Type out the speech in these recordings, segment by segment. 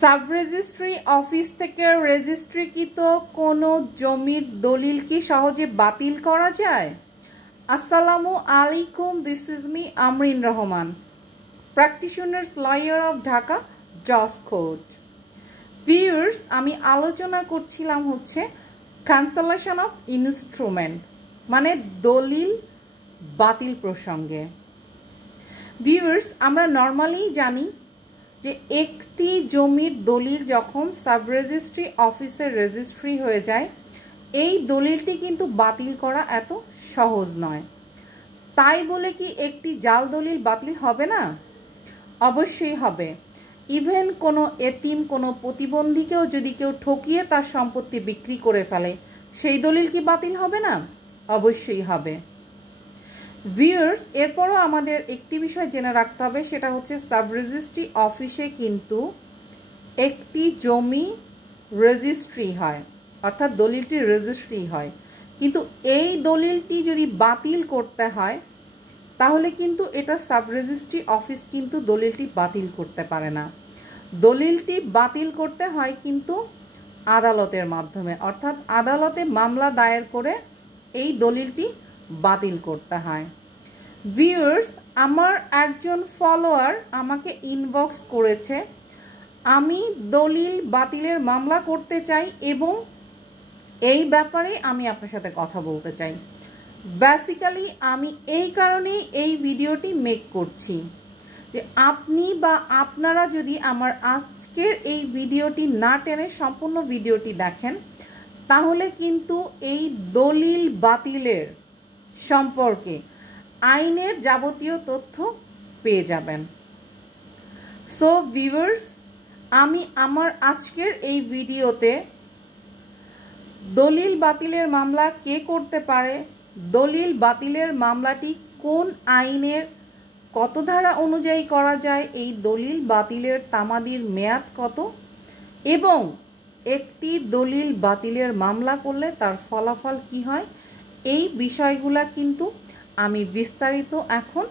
Sub registry office থেকে রেজিস্ট্রিকৃত কোনো জমির দলিল কি সহজে বাতিল করা যায়? আসসালামু আলাইকুম, this is me Amrin Rahman, practitioners lawyer of Dhaka জজ কোর্ট। ভিউয়ার্স, আমি আলোচনা করছিলাম ক্যান্সেলেশন অফ ইনস্ট্রুমেন্ট মানে দলিল বাতিল প্রসঙ্গে। ভিউয়ার্স, আমরা নর্মালি জানি যে একটি জমির দলিল যখন সাব রেজিস্ট্রি অফিসের রেজিস্ট্রি হয়ে যায়, এই দলিলটি কিন্তু বাতিল করা এত সহজ নয়। তাই বলে কি একটি জাল দলিল বাতিল হবে না? অবশ্যই হবে। ইভেন কোনো এতিম, কোনো প্রতিবন্ধীকেও যদি কেউ ঠকিয়ে তার সম্পত্তি বিক্রি করে ফেলে, সেই দলিল কি বাতিল হবে না? অবশ্যই হবে। ভিউয়ার্স, এরপরও আমাদের একটি বিষয় জেনে রাখতে হবে, সেটা হচ্ছে সাব রেজিস্ট্রি অফিসে কিন্তু একটি জমি রেজিস্ট্রি হয়, অর্থাৎ দলিলটি রেজিস্ট্রি হয়, কিন্তু এই দলিলটি যদি বাতিল করতে হয় তাহলে কিন্তু এটা সাব রেজিস্ট্রি অফিস কিন্তু দলিলটি বাতিল করতে পারে না। দলিলটি বাতিল করতে হয় কিন্তু আদালতের মাধ্যমে, অর্থাৎ আদালতে মামলা দায়ের করে এই দলিলটি বাতিল করতে হয়। ভিউয়ার্স, আমার একজন ফলোয়ার আমাকে ইনবক্স করেছে, আমি দলিল বাতিলের মামলা করতে চাই এবং এই ব্যাপারে আমি আপনার সাথে কথা বলতে চাই। বেসিক্যালি আমি এই কারণেই এই ভিডিওটি মেক করছি যে আপনি বা আপনারা যদি আমার আজকের এই ভিডিওটি না টেনে সম্পূর্ণ ভিডিওটি দেখেন, তাহলে কিন্তু এই দলিল বাতিলের সম্পর্কে আইনের যাবতীয় তথ্য পেয়ে যাবেন। সো ভিউয়ার্স, আমি আমার আজকের এই ভিডিওতে দলিল বাতিলের মামলা কে করতে পারে, দলিল বাতিলের মামলাটি কোন আইনের কত ধারা অনুযায়ী করা যায়, এই দলিল বাতিলের তামাদির মেয়াদ কত, এবং একটি দলিল বাতিলের মামলা করলে তার ফলাফল কি হয়, এই বিষয়গুলা কিন্তু আমি বিস্তারিত এখন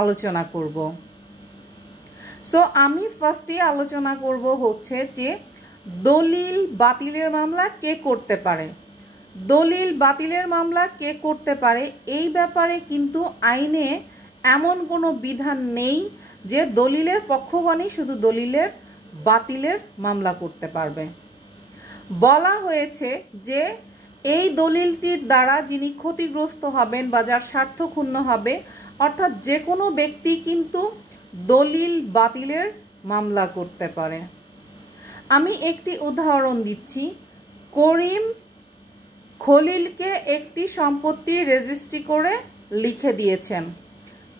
আলোচনা করব। সো আমি ফার্স্টে আলোচনা করব যে দলিল বাতিলের মামলা কে করতে পারে। দলিল বাতিলের মামলা কে করতে পারে এই ব্যাপারে কিন্তু আইনে এমন কোনো বিধান নেই যে দলিলের পক্ষগণই শুধু দলিলের বাতিলের মামলা করতে পারবে। বলা হয়েছে যে এই দলিলটির দ্বারা যিনি ক্ষতিগ্রস্ত হবেন বা যার স্বার্থ ক্ষুণ্ণ হবে, অর্থাৎ যে কোনো ব্যক্তি কিন্তু দলিল বাতিলের মামলা করতে পারে। আমি একটি উদাহরণ দিচ্ছি। করিম খলিলকে একটি সম্পত্তি রেজিস্ট্রি করে লিখে দিয়েছেন।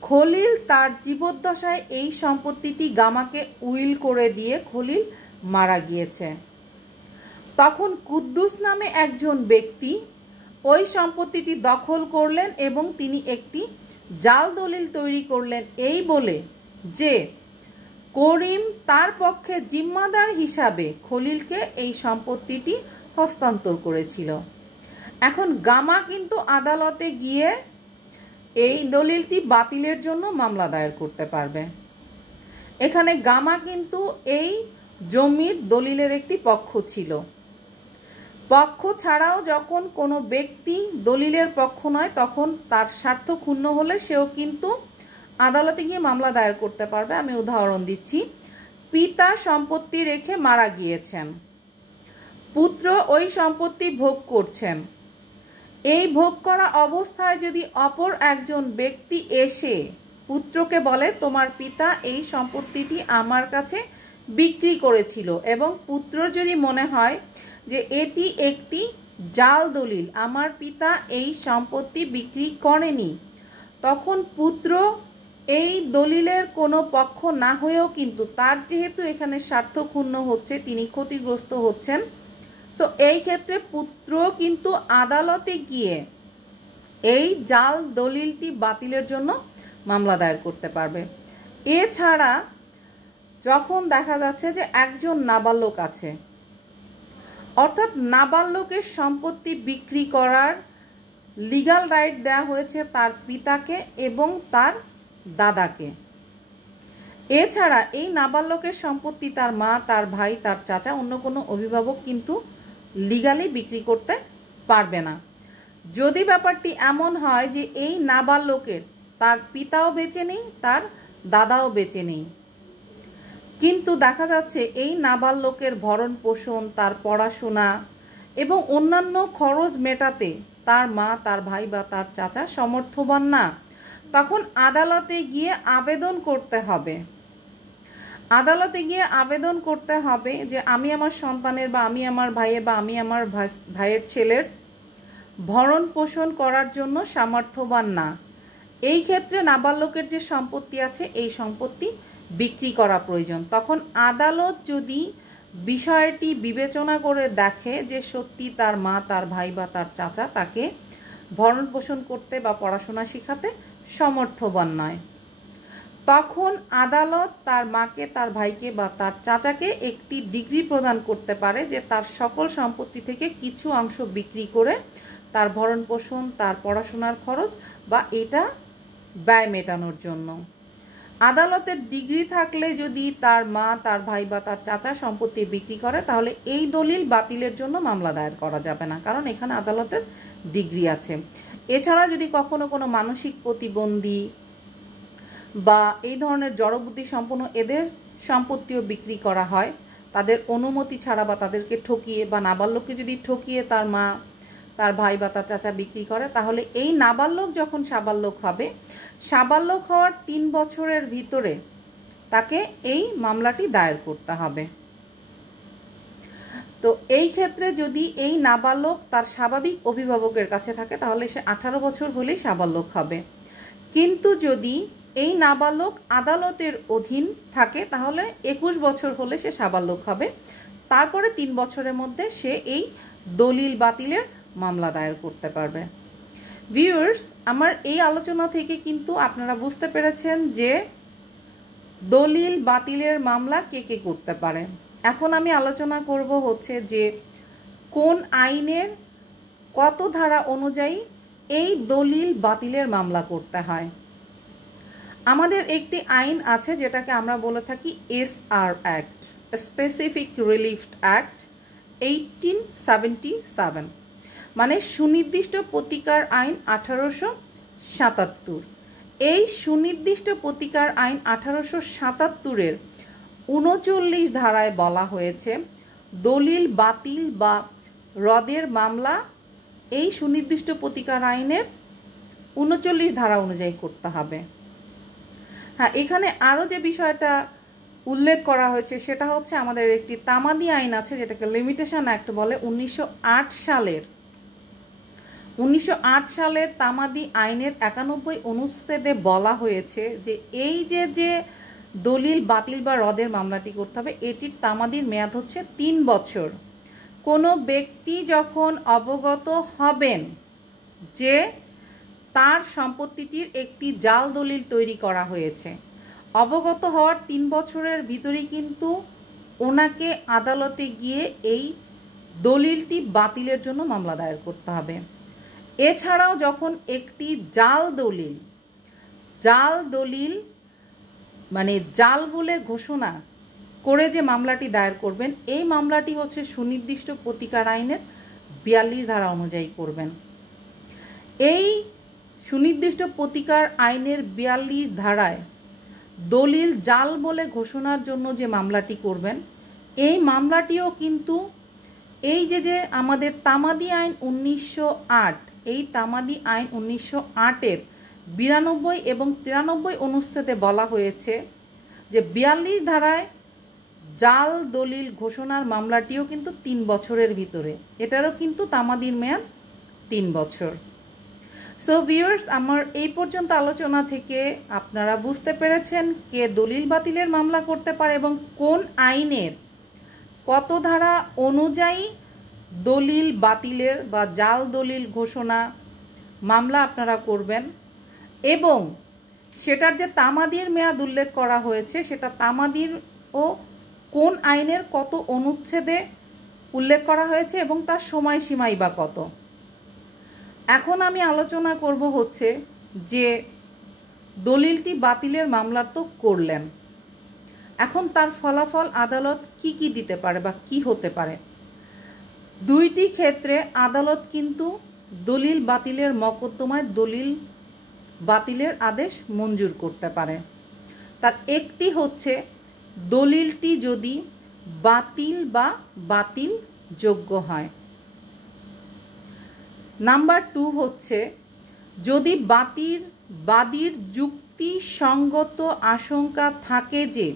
খলিল তার জীবদ্দশায় এই সম্পত্তিটি গামাকে উইল করে দিয়ে খলিল মারা গিয়েছে। তখন কুদ্দুস নামে একজন ব্যক্তি ওই সম্পত্তিটি দখল করলেন এবং তিনি একটি জাল দলিল তৈরি করলেন এই বলে যে করিম তার পক্ষে জিম্মাদার হিসাবে খলিলকে এই সম্পত্তিটি হস্তান্তর করেছিল। এখন গামা কিন্তু আদালতে গিয়ে এই দলিলটি বাতিলের জন্য মামলা দায়ের করতে পারবে। এখানে গামা কিন্তু এই জমির দলিলের একটি পক্ষ ছিল। পক্ষ ছাড়াও যখন কোনো ব্যক্তি দলিলের পক্ষ নয়, তখন তার স্বার্থ ক্ষুণ্ণ হলে সেও কিন্তু আদালতে গিয়ে মামলা দায়ের করতে পারবে। আমি উদাহরণ দিচ্ছি, পিতা সম্পত্তি রেখে মারা গিয়েছেন, পুত্র ওই সম্পত্তি ভোগ করছেন। এই ভোগ করা অবস্থায় যদি অপর একজন ব্যক্তি এসে পুত্রকে বলে তোমার পিতা এই সম্পত্তিটি আমার কাছে বিক্রি করেছিল, এবং পুত্র যদি মনে হয় যে এটি একটি জাল দলিল, আমার পিতা এই সম্পত্তি বিক্রি করেনি, তখন পুত্র এই দলিলের কোনো পক্ষ না হয়েও কিন্তু তার যেহেতু এখানে স্বার্থ ক্ষুণ্ণ হচ্ছে, তিনি ক্ষতিগ্রস্ত হচ্ছেন, সো এই ক্ষেত্রে পুত্র কিন্তু আদালতে গিয়ে এই জাল দলিলটি বাতিলের জন্য মামলা দায়ের করতে পারবে। এছাড়া যখন দেখা যাচ্ছে যে একজন নাবালক আছে, অর্থাৎ নাবালকের সম্পত্তি বিক্রি করার লিগ্যাল রাইট দেওয়া হয়েছে তার পিতাকে এবং তার দাদাকে, এছাড়া এই নাবালকের সম্পত্তি তার মা, তার ভাই, তার চাচা, অন্য কোনো অভিভাবক কিন্তু লিগালি বিক্রি করতে পারবে না। যদি ব্যাপারটি এমন হয় যে এই নাবালকের তার পিতাও বেঁচে নেই, তার দাদাও বেঁচে নেই, কিন্তু দেখা যাচ্ছে এই নাবালকের ভরণ পোষণ, তার পড়াশোনা এবং অন্যান্য খরচ মেটাতে তার মা, তার ভাই বা তার চাচা সমর্থবান না, তখন আদালতে গিয়ে আবেদন করতে হবে। আদালতে গিয়ে আবেদন করতে হবে যে আমি আমার সন্তানের বা আমি আমার ভাইয়ের বা আমি আমার ভাইয়ের ছেলের ভরণ পোষণ করার জন্য সামর্থ্যবান না। এই ক্ষেত্রে নাবালকের যে সম্পত্তি আছে এই সম্পত্তি বিক্রি করা প্রয়োজন। তখন আদালত যদি বিষয়টি বিবেচনা করে দেখে যে সত্যি তার মা, তার ভাই বা তার চাচা তাকে ভরণ পোষণ করতে বা পড়াশোনা শেখাতে সমর্থবান নয়, তখন আদালত তার মাকে, তার ভাইকে বা তার চাচাকে একটি ডিগ্রি প্রদান করতে পারে যে তার সকল সম্পত্তি থেকে কিছু অংশ বিক্রি করে তার ভরণ পোষণ, তার পড়াশোনার খরচ বা এটা ব্যয় মেটানোর জন্য। আদালতের ডিগ্রি থাকলে যদি তার মা, তার ভাই বা তার চাচা সম্পত্তি বিক্রি করে, তাহলে এই দলিল বাতিলের জন্য মামলা দায়ের করা যাবে না, কারণ এখানে আদালতের ডিগ্রি আছে। এছাড়া যদি কখনো কোনো মানসিক প্রতিবন্ধী বা এই ধরনের জড়বুদ্ধি সম্পন্ন এদের সম্পত্তিও বিক্রি করা হয় তাদের অনুমতি ছাড়া বা তাদেরকে ঠকিয়ে, বা নাবালককে যদি ঠকিয়ে তার মা, তার ভাই বা তার চাচা বিক্রি করে, তাহলে এই নাবালক যখন সাবালক হবে, সাবালক হওয়ার 3 বছরের ভিতরে তাকে এই মামলাটি দায়ের করতে হবে। তো এই ক্ষেত্রে যদি এই নাবালক তার স্বাভাবিক অভিভাবকের কাছে থাকে তাহলে সে 18 বছর হলেই সাবালক হবে। কিন্তু যদি এই নাবালক আদালতের অধীন থাকে তাহলে 21 বছর হলে সে সাবালক হবে। তারপরে 3 বছরের মধ্যে সে এই দলিল বাতিলের মামলা দায়ের করতে পারবে। ভিউয়ার্স, আমার এই আলোচনা থেকে কিন্তু আপনারা বুঝতে পেরেছেন যে দলিল বাতিলের মামলা কে কে করতে পারে। এখন আমি আলোচনা করব হচ্ছে যে কোন আইনের কত ধারা অনুযায়ী এই দলিল বাতিলের মামলা করতে হয়। আমাদের একটি আইন আছে যেটাকে আমরা বলে থাকি SR act, specific relief act 1877, মানে সুনির্দিষ্ট প্রতিকার আইন 1877। এই সুনির্দিষ্ট প্রতিকার আইন 1877-এর 39 ধারায় বলা হয়েছে দলিল বাতিল বা রদের মামলা এই সুনির্দিষ্ট প্রতিকার আইনের 39 ধারা অনুযায়ী করতে হবে। হ্যাঁ, এখানে আরও যে বিষয়টা উল্লেখ করা হয়েছে সেটা হচ্ছে আমাদের একটি তামাদি আইন আছে যেটাকে লিমিটেশন অ্যাক্ট বলে। 1908 সালের তামাদি আইনের 91 অনুচ্ছেদে বলা হয়েছে যে এই যে দলিল বাতিল বা রদের মামলাটি করতে হবে এটির তামাদির মেয়াদ হচ্ছে 3 বছর। কোনো ব্যক্তি যখন অবগত হবেন যে তার সম্পত্তিটির একটি জাল দলিল তৈরি করা হয়েছে, অবগত হওয়ার 3 বছরের ভিতরেই কিন্তু ওনাকে আদালতে গিয়ে এই দলিলটি বাতিলের জন্য মামলা দায়ের করতে হবে। এছাড়াও যখন একটি জাল দলিল মানে জাল বলে ঘোষণা করে যে মামলাটি দায়ের করবেন, এই মামলাটি হচ্ছে সুনির্দিষ্ট প্রতিকার আইনের 42 ধারা অনুযায়ী করবেন। এই সুনির্দিষ্ট প্রতিকার আইনের 42 ধারায় দলিল জাল বলে ঘোষণার জন্য যে মামলাটি করবেন, এই মামলাটিও কিন্তু এই যে আমাদের তামাদি আইন 1908, এই তামাদি আইন 1908-এর 92 এবং 93 অনুচ্ছেদে বলা হয়েছে যে 42 ধারায় জাল দলিল ঘোষণার মামলাটিও কিন্তু 3 বছরের ভিতরে, এটারও কিন্তু তামাদির মেয়াদ 3 বছর। সো ভিউয়ার্স, আমার এই পর্যন্ত আলোচনা থেকে আপনারা বুঝতে পেরেছেন কে দলিল বাতিলের মামলা করতে পারে এবং কোন আইনের কত ধারা অনুযায়ী দলিল বাতিলের বা জাল দলিল ঘোষণা মামলা আপনারা করবেন, এবং সেটার যে তামাদির মেয়াদ উল্লেখ করা হয়েছে সেটা তামাদির ও কোন আইনের কত অনুচ্ছেদে উল্লেখ করা হয়েছে এবং তার সময়সীমাই বা কত। এখন আমি আলোচনা করব হচ্ছে যে দলিলটি বাতিলের মামলা তো করলেন, এখন তার ফলাফল আদালত কি দিতে পারে বা কি হতে পারে? দুইটি ক্ষেত্রে আদালত কিন্তু দলিল বাতিলের মকদ্দমায় দলিল বাতিলের আদেশ মঞ্জুর করতে পারে। তার একটি হচ্ছে দলিলটি যদি বাতিল বা বাতিল যোগ্য হয়। নাম্বার 2 হচ্ছে যদি বাদীর যুক্তিসঙ্গত আশঙ্কা থাকে যে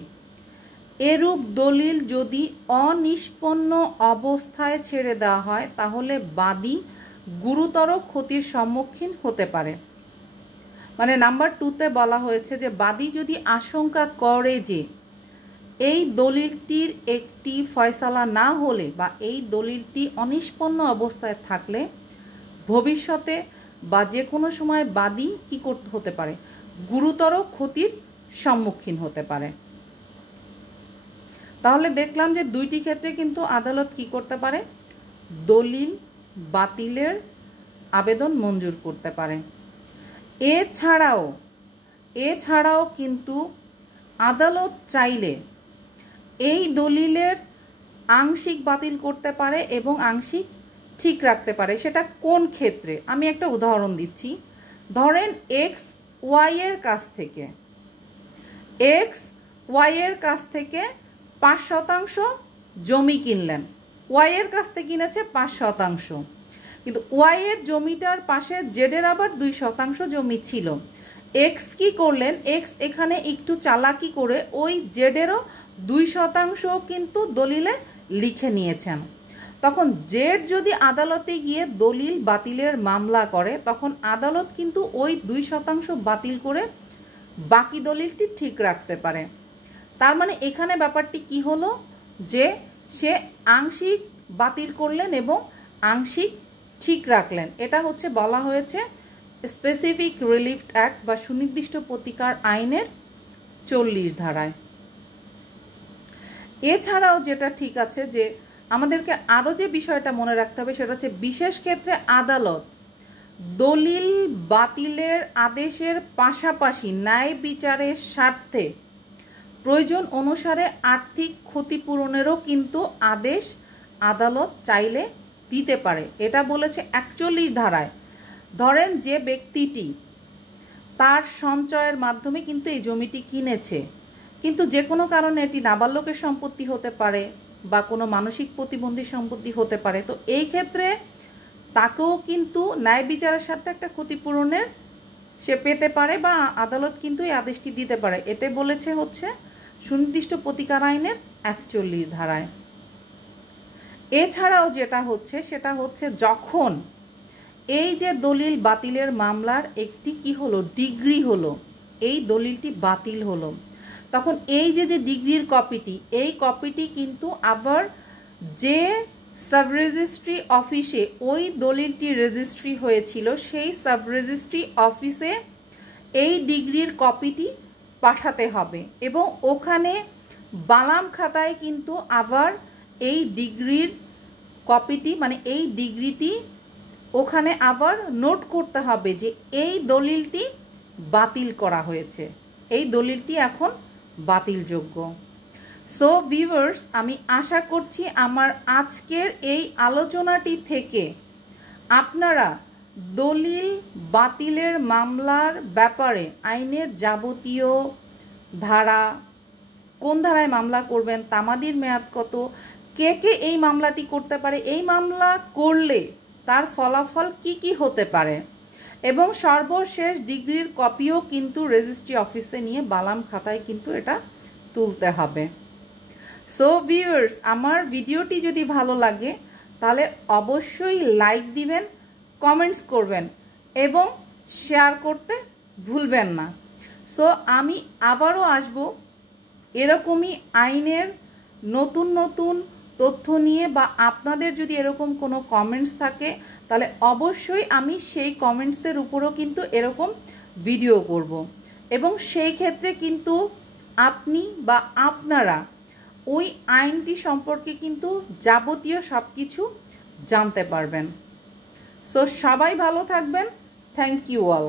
এরূপ দলিল যদি অনিষ্পন্ন অবস্থায় ছেড়ে দেওয়া হয় তাহলে বাদী গুরুতর ক্ষতির সম্মুখীন হতে পারে। মানে নাম্বার 2তে বলা হয়েছে যে বাদী যদি আশঙ্কা করে যে এই দলিলটির একটি ফয়সালা না হলে বা এই দলিলটি অনিষ্পন্ন অবস্থায় থাকলে ভবিষ্যতে বা যে কোনো সময় বাদী কি করতে হতে পারে, গুরুতর ক্ষতির সম্মুখীন হতে পারে। তাহলে দেখলাম যে দুইটি ক্ষেত্রে কিন্তু আদালত কি করতে পারে, দলিল বাতিলের আবেদন মঞ্জুর করতে পারে। এছাড়াও কিন্তু আদালত চাইলে এই দলিলের আংশিক বাতিল করতে পারে এবং আংশিক ঠিক রাখতে পারে। সেটা কোন ক্ষেত্রে? আমি একটা উদাহরণ দিচ্ছি। ধরেন এক্স ওয়াই এর কাছ থেকে 5% জমি কিনলেন। ওয়াই এর কাছ থেকে কিনেছে 5%, কিন্তু ওয়াই এর জমিটার পাশে জেডের আবার 2% জমি ছিল। এক্স কি করলেন, এক্স এখানে একটু চালাকি করে ওই জেডেরও 2% কিন্তু দলিলে লিখে নিয়েছেন। তখন জেড যদি আদালতে গিয়ে দলিল বাতিলের মামলা করে তখন আদালত কিন্তু ওই 2% বাতিল করে বাকি দলিলটি ঠিক রাখতে পারে। তার মানে এখানে ব্যাপারটি কি হলো যে সে আংশিক বাতিল করলেন এবং আংশিক ঠিক রাখলেন। এটা হচ্ছে বলা হয়েছে স্পেসিফিক রিলিফ অ্যাক্ট বা সুনির্দিষ্ট প্রতিকার আইনের 40 ধারায়। এছাড়াও যেটা ঠিক আছে যে আমাদেরকে আরও যে বিষয়টা মনে রাখতে হবে সেটা হচ্ছে বিশেষ ক্ষেত্রে আদালত দলিল বাতিলের আদেশের পাশাপাশি ন্যায় বিচারের স্বার্থে প্রয়োজন অনুসারে আর্থিক ক্ষতিপূরণেরও কিন্তু আদেশ আদালত চাইলে দিতে পারে। এটা বলেছে 41 ধারায়। ধরেন যে ব্যক্তিটি তার সঞ্চয়ের মাধ্যমে কিন্তু এই জমিটি কিনেছে, কিন্তু যে কোনো কারণে এটি নাবালকের সম্পত্তি হতে পারে বা কোনো মানসিক প্রতিবন্ধী সম্পত্তি হতে পারে, তো এই ক্ষেত্রে তাকেও কিন্তু ন্যায় বিচারের স্বার্থে একটা ক্ষতিপূরণের সে পেতে পারে বা আদালত কিন্তু এই আদেশটি দিতে পারে। এতে বলেছে হচ্ছে সুনির্দিষ্ট প্রতিকার আইনের 41 ধারায়। এছাড়াও যেটা হচ্ছে সেটা হচ্ছে যখন এই যে দলিল বাতিলের মামলার একটি কি হলো, ডিগ্রি হলো, এই দলিলটি বাতিল হলো, তখন এই যে ডিগ্রির কপিটি, এই কপিটি কিন্তু আবার যে সাব রেজিস্ট্রি অফিসে ওই দলিলটি রেজিস্ট্রি হয়েছিল সেই সাব রেজিস্ট্রি অফিসে এই ডিগ্রির কপিটি পাঠাতে হবে এবং ওখানে বালাম খাতায় কিন্তু আবার এই ডিগ্রির কপিটি মানে এই ডিগ্রিটি ওখানে আবার নোট করতে হবে যে এই দলিলটি বাতিল করা হয়েছে, এই দলিলটি এখন বাতিলযোগ্য। সো ভিউয়ার্স, আমি আশা করছি আমার আজকের এই আলোচনাটি থেকে আপনারা দলিল বাতিলের মামলার ব্যাপারে আইনের যাবতীয় ধারা, কোন ধারায় মামলা করবেন, তামাদির মেয়াদ কত, কে এই মামলাটি করতে পারে, এই মামলা করলে তার ফলাফল কি হতে পারে এবং সর্বশেষ ডিগ্রির কপিও কিন্তু রেজিস্ট্রি অফিসে নিয়ে বালাম খাতায় কিন্তু এটা তুলতে হবে। সো ভিউয়ার্স, আমার ভিডিওটি যদি ভালো লাগে তাহলে অবশ্যই লাইক দিবেন, কমেন্টস করবেন এবং শেয়ার করতে ভুলবেন না। সো আমি আবারও আসব এরকমই আইনের নতুন নতুন তথ্য নিয়ে, বা আপনাদের যদি এরকম কোনো কমেন্টস থাকে তাহলে অবশ্যই আমি সেই কমেন্টসের উপরও কিন্তু এরকম ভিডিও করব এবং সেই ক্ষেত্রে কিন্তু আপনি বা আপনারা ওই আইনটি সম্পর্কে কিন্তু যাবতীয় সব কিছু জানতে পারবেন। সো সবাই ভালো থাকবেন। Thank you all.